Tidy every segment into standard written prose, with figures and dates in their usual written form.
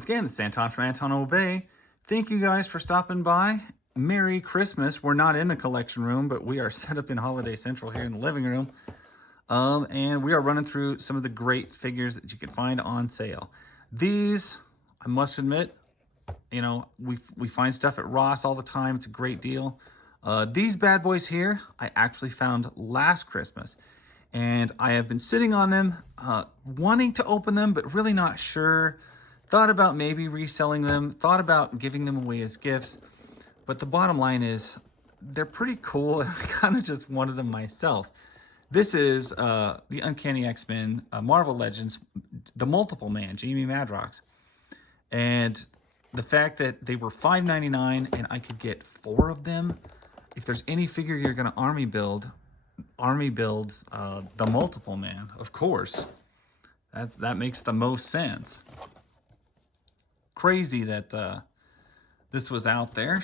Once again, this is Anton from Anton Obey. Thank you guys for stopping by. Merry Christmas. We're not in the collection room, but we are set up in Holiday Central here in the living room. And we are running through some of the great figures that you can find on sale. These, I must admit, you know, we find stuff at Ross all the time. It's a great deal. These bad boys here, I actually found last Christmas. And I have been sitting on them, wanting to open them, but really not sure. Thought about maybe reselling them, thought about giving them away as gifts. But the bottom line is, they're pretty cool, and I kind of just wanted them myself. This is the Uncanny X-Men, Marvel Legends, the Multiple Man, Jamie Madrox. And the fact that they were $5.99 and I could get 4 of them, if there's any figure you're going to army build the Multiple Man, of course. That makes the most sense. Crazy that this was out there,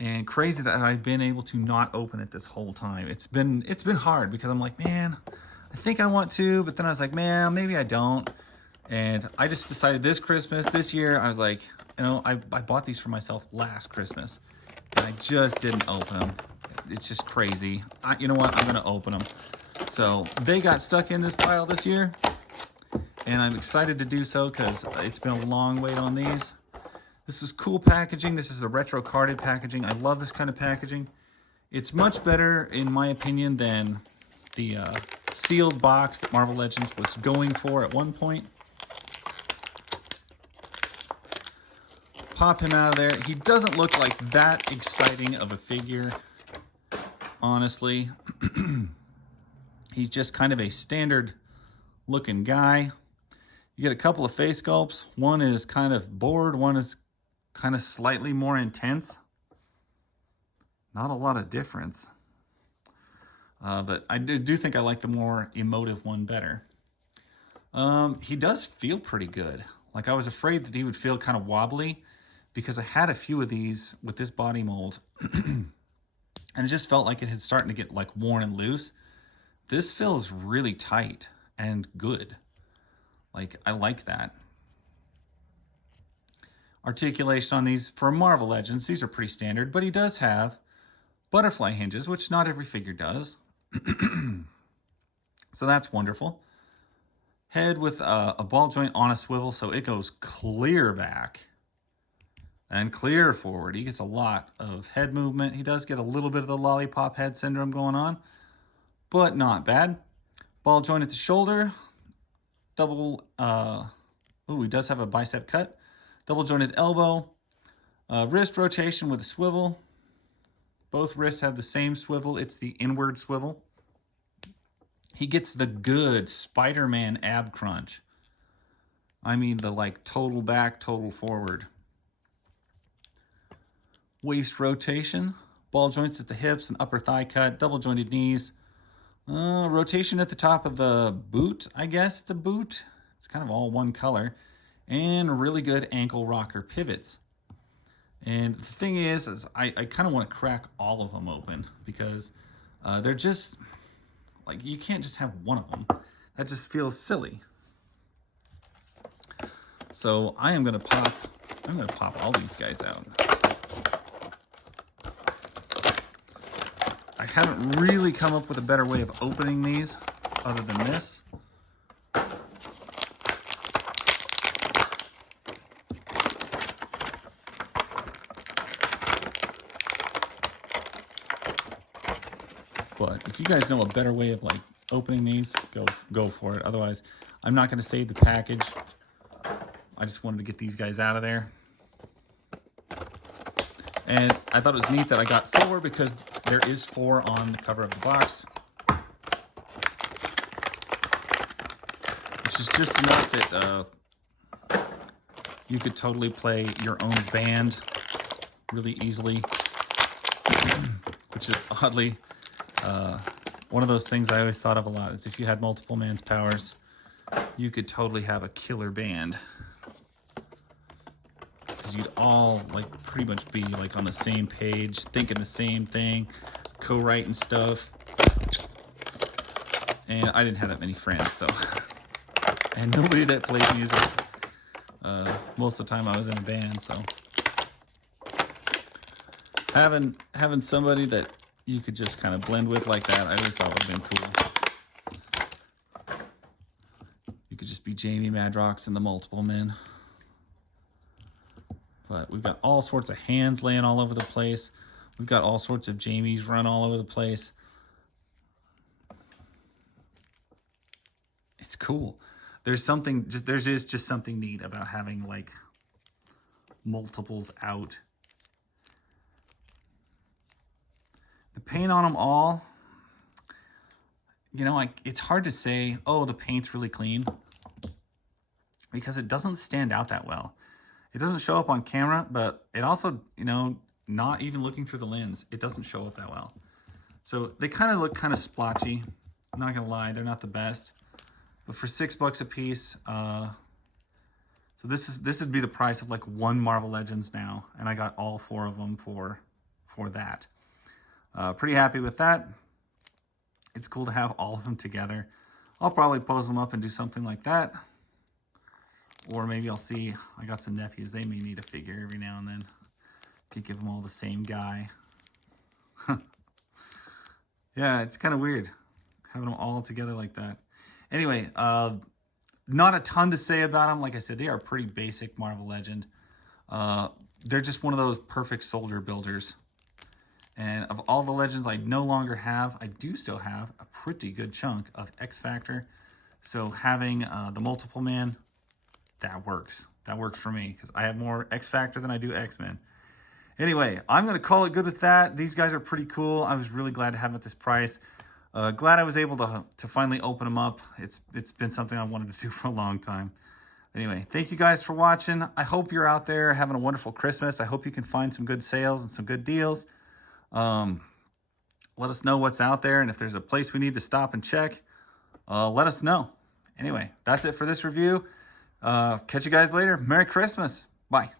and crazy that I've been able to not open it this whole time. It's been hard because I'm like, man, I think I want to, but then I was like, man, maybe I don't. And I just decided this year, I was like, you know, I bought these for myself last Christmas, and I just didn't open them. It's just crazy. You know what? I'm gonna open them. So they got stuck in this pile this year, and I'm excited to do so because it's been a long wait on these. This is cool packaging. This is the retro carded packaging. I love this kind of packaging. It's much better, in my opinion, than the sealed box that Marvel Legends was going for at one point. Pop him out of there. He doesn't look like that exciting of a figure, honestly. He's just kind of a standard looking guy. You get a couple of face sculpts. One is kind of bored, one is kind of slightly more intense. Not a lot of difference. But I do think I like the more emotive one better. He does feel pretty good. Like, I was afraid that he would feel kind of wobbly because I had a few of these with this body mold. And it just felt like it had starting to get like worn and loose. This feels really tight and good. Like, I like that. Articulation on these for Marvel Legends, these are pretty standard, but he does have butterfly hinges, which not every figure does. So that's wonderful. Head with a ball joint on a swivel, so it goes clear back and clear forward. He gets a lot of head movement. He does get a little bit of the lollipop head syndrome going on, but not bad. Ball joint at the shoulder. Double, he does have a bicep cut. Double jointed elbow. Wrist rotation with a swivel. Both wrists have the same swivel. It's the inward swivel. He gets the good Spider-Man ab crunch. I mean, the like total back, total forward. Waist rotation. Ball joints at the hips and upper thigh cut. Double jointed knees. Rotation at the top of the boot, I guess it's a boot. It's kind of all one color. And really good ankle rocker pivots. And the thing is I kind of want to crack all of them open because they're just, like, you can't just have one of them. That just feels silly. So I'm gonna pop all these guys out. I haven't really come up with a better way of opening these other than this. But if you guys know a better way of like opening these, go for it. Otherwise, I'm not going to save the package. I just wanted to get these guys out of there. And I thought it was neat that I got 4 because there is 4 on the cover of the box. Which is just enough that you could totally play your own band really easily. Which is oddly one of those things I always thought of a lot, is if you had multiple man's powers, you could totally have a killer band. Because you'd all like pretty much be like on the same page, thinking the same thing, co-writing stuff. And I didn't have that many friends, so and nobody that plays music. most of the time I was in a band, so having somebody that you could just kind of blend with like that, I always thought would have been cool. You could just be Jamie Madrox and the Multiple Men. But we've got all sorts of hands laying all over the place. We've got all sorts of Jamies run all over the place. It's cool. There's just something neat about having like multiples out. The paint on them all, you know, like it's hard to say, oh, the paint's really clean, because it doesn't stand out that well. It doesn't show up on camera, but it also, you know, not even looking through the lens, it doesn't show up that well. So they kind of look kind of splotchy. I'm not gonna lie, they're not the best. But for $6 a piece, so this would be the price of like one Marvel Legends now, and I got all 4 of them for that. Pretty happy with that. It's cool to have all of them together. I'll probably pose them up and do something like that. Or maybe I'll see, I got some nephews, they may need a figure every now and then. Could give them all the same guy. Yeah, it's kind of weird having them all together like that. Anyway, not a ton to say about them. Like I said, they are pretty basic Marvel Legend. They're just one of those perfect soldier builders. And of all the Legends I no longer have, I do still have a pretty good chunk of X-Factor. So having the Multiple Man, that works. That works for me because I have more X-Factor than I do X-Men. Anyway, I'm going to call it good with that. These guys are pretty cool. I was really glad to have them at this price. Glad I was able to finally open them up. It's been something I wanted to do for a long time. Anyway, thank you guys for watching. I hope you're out there having a wonderful Christmas. I hope you can find some good sales and some good deals. Let us know what's out there, and if there's a place we need to stop and check, let us know. Anyway, that's it for this review. Catch you guys later. Merry Christmas. Bye.